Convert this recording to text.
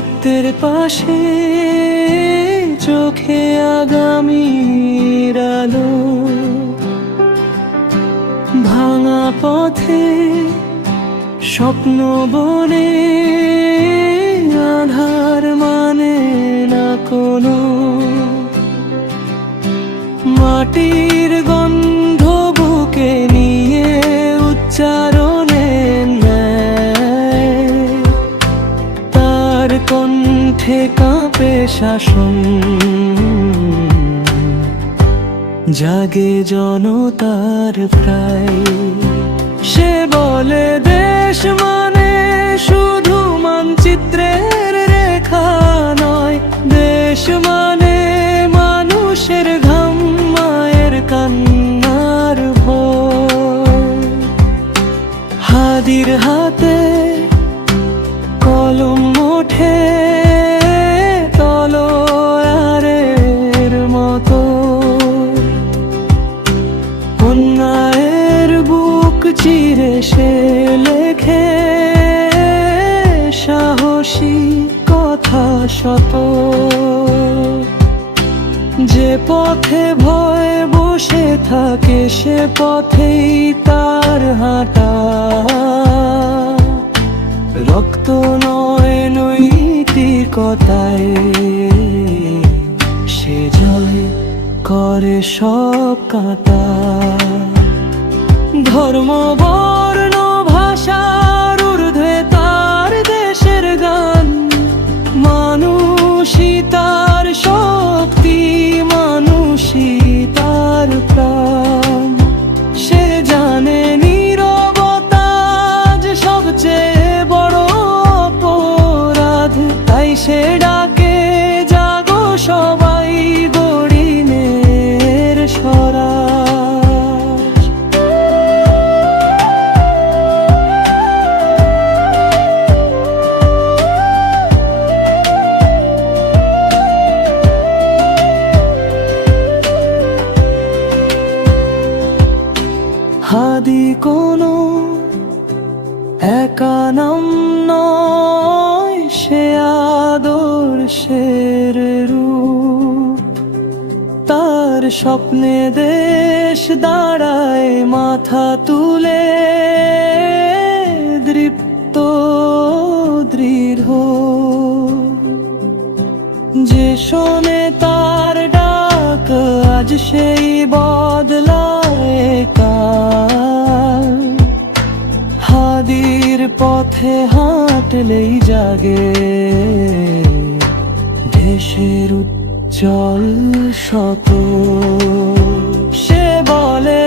সত্যের পাশে চোখে আগামীর আলো, ভাঙা পথে স্বপ্ন বনে আধার মানে না কোনো। মাটির গন্ধ বুকে নিয়ে উচ্চারণে নেয়, তার কণ্ঠে কাঁপে শাসন, জাগে জনতার প্রায়। সে বলে দেশ মানে শুধু মানচিত্রের রেখা নয়, দেশ মানে মানুষের ঘাম, মায়ের কান্নার ভয়। হাদির হাতে কলম ওঠে তলোয়ারের মতো, অন্যায়ের বুক চিরে সে লেখে সাহসী কথা শত। যে পথে ভয় বসে থাকে সে পথেই তার হাঁটা, রক্ত নয় নৈতিকতায় সে জয় করে সব কাঁটা। ধর্ম বর্ণ ভাষার ঊর্ধ্বে তার দেশের গান, মানুষই তার শক্তি, মানুষই তার প্রাণ। সে জানে নীরবতা যে সবচেয়ে বড় অপরাধ, তাই সে ডাকে জাগো সবাই, গড়ি ন্যায়ের স্বরাজ। হাদি কোনো একা নাম নয়, সে আদর্শের রূপ। তার স্বপ্নে দেশ দাঁড়ায় মাথা তুলে, দৃপ্ত দৃঢ়। যে শোনে তার ডাক আজ সেই বদলায় কাল। হাদির পথে হাঁটলেই জাগে দেশের উজ্জ্বল শত। সে বলে